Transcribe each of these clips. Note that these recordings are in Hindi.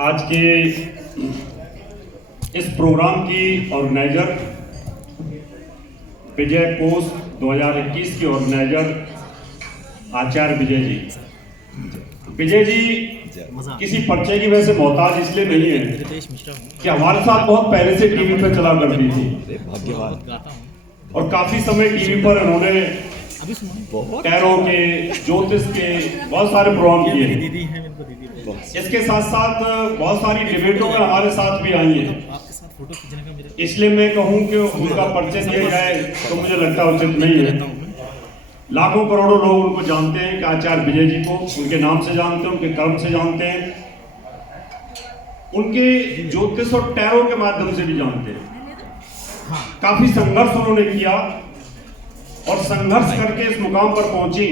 आज के इस प्रोग्राम की ऑर्गेनाइजर विजय कोष 2021 के ऑर्गेनाइजर आचार्य विजय जी। विजय जी किसी परिचय की वजह से मोहताज इसलिए नहीं है कि हमारे साथ बहुत पहले से टीवी पर चला करती थी और काफी समय टीवी पर उन्होंने टैरो के, ज्योतिष के बहुत सारे प्रोग्राम किए। इसके साथ साथ बहुत सारी डिबेटों में हमारे साथ भी आई हैं। इसलिए मैं कहूं कि उनका परिचय दिया जाए तो मुझे लगता है उचित नहीं है। लाखों करोड़ों लोग उनको जानते हैं कि आचार्य विजय जी को उनके नाम से जानते हैं, उनके कर्म से जानते हैं, उनके ज्योतिष और टैरो के माध्यम से भी जानते हैं। काफी संघर्ष उन्होंने किया और संघर्ष करके इस मुकाम पर पहुंची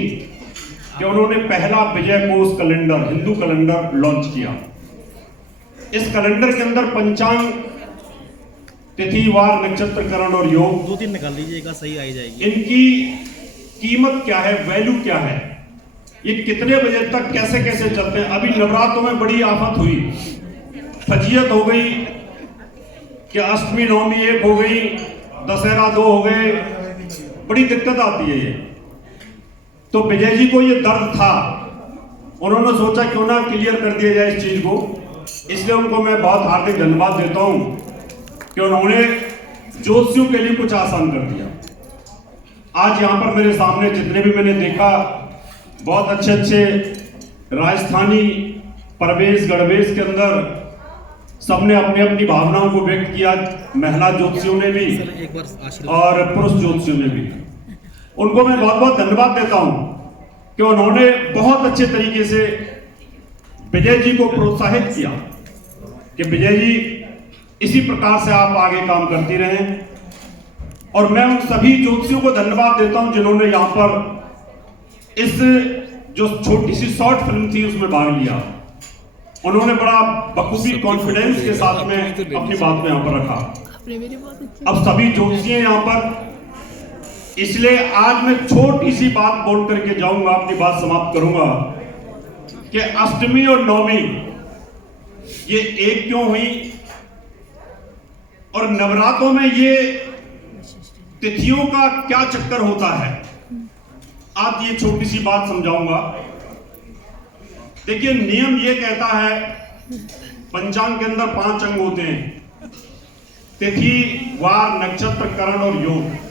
कि उन्होंने पहला विजय कोष कैलेंडर, हिंदू कैलेंडर लॉन्च किया। इस कैलेंडर के अंदर पंचांग, तिथि, वार, नक्षत्र, करण और योग 2-3 निकाल लीजिएगा, सही आ जाएगी। इनकी कीमत क्या है, वैल्यू क्या है, ये कितने बजे तक कैसे कैसे चलते हैं। अभी नवरात्रों में बड़ी आफत हुई, फजीयत हो गई कि अष्टमी नवमी एक हो गई, दशहरा 2 हो गए, बड़ी दिक्कत आती है ये। तो विजय जी को ये दर्द था, उन्होंने सोचा क्यों ना क्लियर कर दिया जाए इस चीज को। इसलिए उनको मैं बहुत हार्दिक धन्यवाद देता हूं कि उन्होंने ज्योतिषियों के लिए कुछ आसान कर दिया। आज यहाँ पर मेरे सामने जितने भी मैंने देखा, बहुत अच्छे अच्छे राजस्थानी परवेश गणवेश के अंदर सबने अपनी अपनी भावनाओं को व्यक्त किया, महिला ज्योतिषियों ने भी और पुरुष ज्योतिषियों ने भी। उनको मैं बहुत बहुत धन्यवाद देता हूं कि उन्होंने बहुत अच्छे तरीके से विजय जी को प्रोत्साहित किया कि विजय जी इसी प्रकार से आप आगे काम करती रहें। और मैं उन सभी ज्योतिषियों को धन्यवाद देता हूं जिन्होंने यहां पर इस जो छोटी सी शॉर्ट फिल्म थी उसमें भाग लिया। उन्होंने बड़ा बखूबी कॉन्फिडेंस के साथ में अपनी बात में यहां पर रखा। अब सभी ज्योतिषी हैं यहां पर, इसलिए आज मैं छोटी सी बात बोल करके जाऊंगा, अपनी बात समाप्त करूंगा कि अष्टमी और नवमी ये एक क्यों हुई और नवरात्रों में ये तिथियों का क्या चक्कर होता है। आज ये छोटी सी बात समझाऊंगा। देखिए, नियम ये कहता है, पंचांग के अंदर 5 अंग होते हैं, तिथि, वार, नक्षत्र, करण और योग।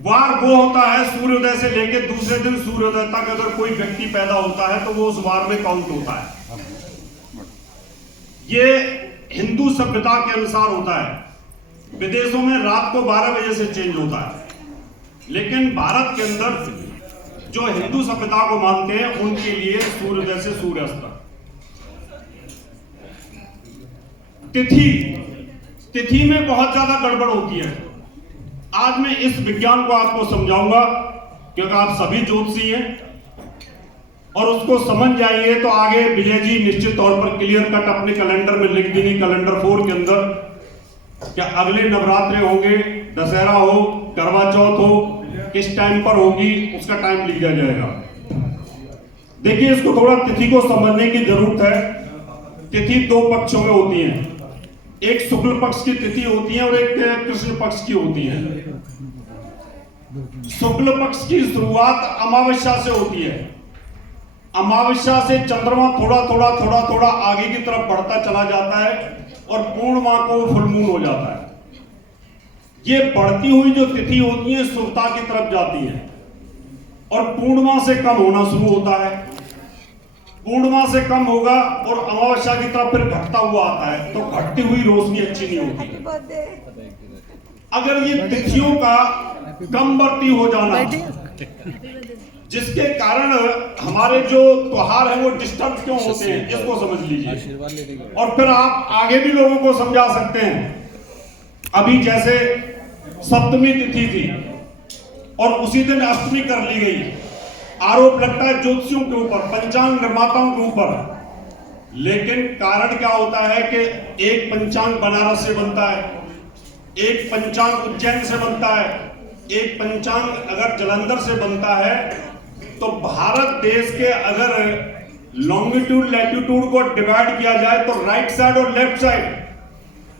वार वो होता है सूर्योदय से लेकर दूसरे दिन सूर्योदय तक अगर कोई व्यक्ति पैदा होता है तो वो उस वार में काउंट होता है। ये हिंदू सभ्यता के अनुसार होता है। विदेशों में रात को 12 बजे से चेंज होता है, लेकिन भारत के अंदर जो हिंदू सभ्यता को मानते हैं उनके लिए सूर्योदय से सूर्यास्त। तिथि में बहुत ज्यादा गड़बड़ होती है। आज मैं इस विज्ञान को आपको समझाऊंगा क्योंकि आप सभी ज्योतिषी हैं और उसको समझ जाइए तो आगे विजय जी निश्चित तौर पर क्लियर कट अपने कैलेंडर में लिख देंगे, कैलेंडर 4 के अंदर, क्या अगले नवरात्रे होंगे, दशहरा हो, करवा चौथ हो, किस टाइम पर होगी, उसका टाइम लिख दिया जाएगा। देखिए, इसको थोड़ा तिथि को समझने की जरूरत है। तिथि 2 पक्षों में होती है, एक शुक्ल पक्ष की तिथि होती है और एक कृष्ण पक्ष की होती है। शुक्ल पक्ष की शुरुआत अमावस्या से होती है। अमावस्या से चंद्रमा थोड़ा आगे की तरफ बढ़ता चला जाता है और पूर्णिमा को फुल मून हो जाता है। ये बढ़ती हुई जो तिथि होती है शुभता की तरफ जाती है और पूर्णिमा से कम होना शुरू होता है। पूर्णिमा से कम होगा और अमावस्या की तरफ फिर घटता हुआ आता है, तो घटती हुई रोशनी अच्छी नहीं होती। अगर ये तिथियों का कम बढ़ती हो जाना जिसके कारण हमारे जो त्योहार है वो डिस्टर्ब क्यों होते हैं, इसको समझ लीजिए और फिर आप आगे भी लोगों को समझा सकते हैं। अभी जैसे सप्तमी तिथि थी और उसी दिन अष्टमी कर ली गई, आरोप लगता है ज्योतिषियों के ऊपर, पंचांग निर्माताओं के ऊपर। लेकिन कारण क्या होता है कि एक पंचांग बनारस से बनता है, एक पंचांग उज्जैन से बनता है, एक पंचांग अगर जलंधर से बनता है, तो भारत देश के अगर लॉन्गिट्यूड लैटिट्यूड को डिवाइड किया जाए तो राइट साइड और लेफ्ट साइड,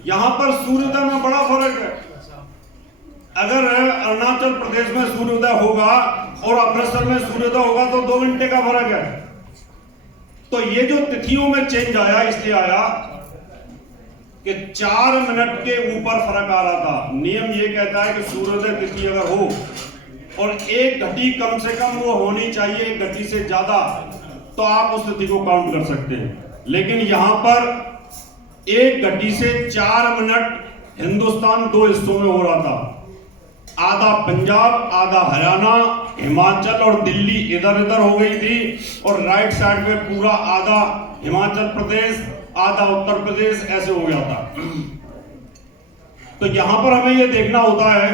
यहां पर सूर्योदय में बड़ा फर्क है। अगर अरुणाचल प्रदेश में सूर्योदय होगा और अमृतसर में सूर्योदय होगा तो 2 घंटे का फर्क है। तो ये जो तिथियों में चेंज आया इसलिए आया कि 4 मिनट के ऊपर फर्क आ रहा था। नियम ये कहता है कि सूर्योदय तिथि अगर हो और 1 घटी कम से कम वो होनी चाहिए, 1 घटी से ज्यादा, तो आप उस तिथि को काउंट कर सकते हैं। लेकिन यहां पर 1 घटी से 4 मिनट हिंदुस्तान 2 हिस्सों में हो रहा था। आधा पंजाब, आधा हरियाणा, हिमाचल और दिल्ली इधर इधर हो गई थी, और राइट साइड में पूरा आधा हिमाचल प्रदेश, आधा उत्तर प्रदेश ऐसे हो गया था। तो यहां पर हमें यह देखना होता है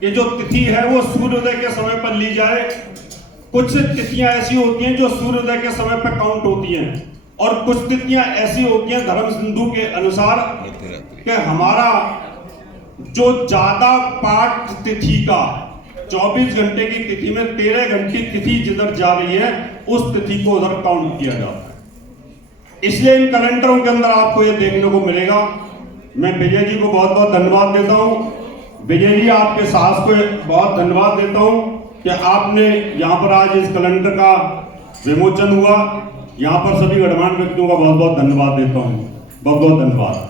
कि जो तिथि है वो सूर्योदय के समय पर ली जाए। कुछ तिथियां ऐसी होती हैं जो सूर्योदय के समय पर काउंट होती हैं, और कुछ तिथियां ऐसी होती हैं धर्म सिंधु के अनुसार कि हमारा जो ज्यादा पाठ तिथि का 24 घंटे की तिथि में 13 घंटे तिथि जिधर जा रही है उस तिथि को उधर काउंट किया जाता है। इसलिए इन कैलेंडरों के अंदर आपको यह देखने को मिलेगा। मैं विजय जी को बहुत बहुत धन्यवाद देता हूं। विजय जी, आपके साहस को बहुत धन्यवाद देता हूं कि आपने यहाँ पर आज इस कैलेंडर का विमोचन हुआ। यहाँ पर सभी गणमान्य व्यक्तियों का बहुत बहुत धन्यवाद देता हूँ। बहुत बहुत धन्यवाद।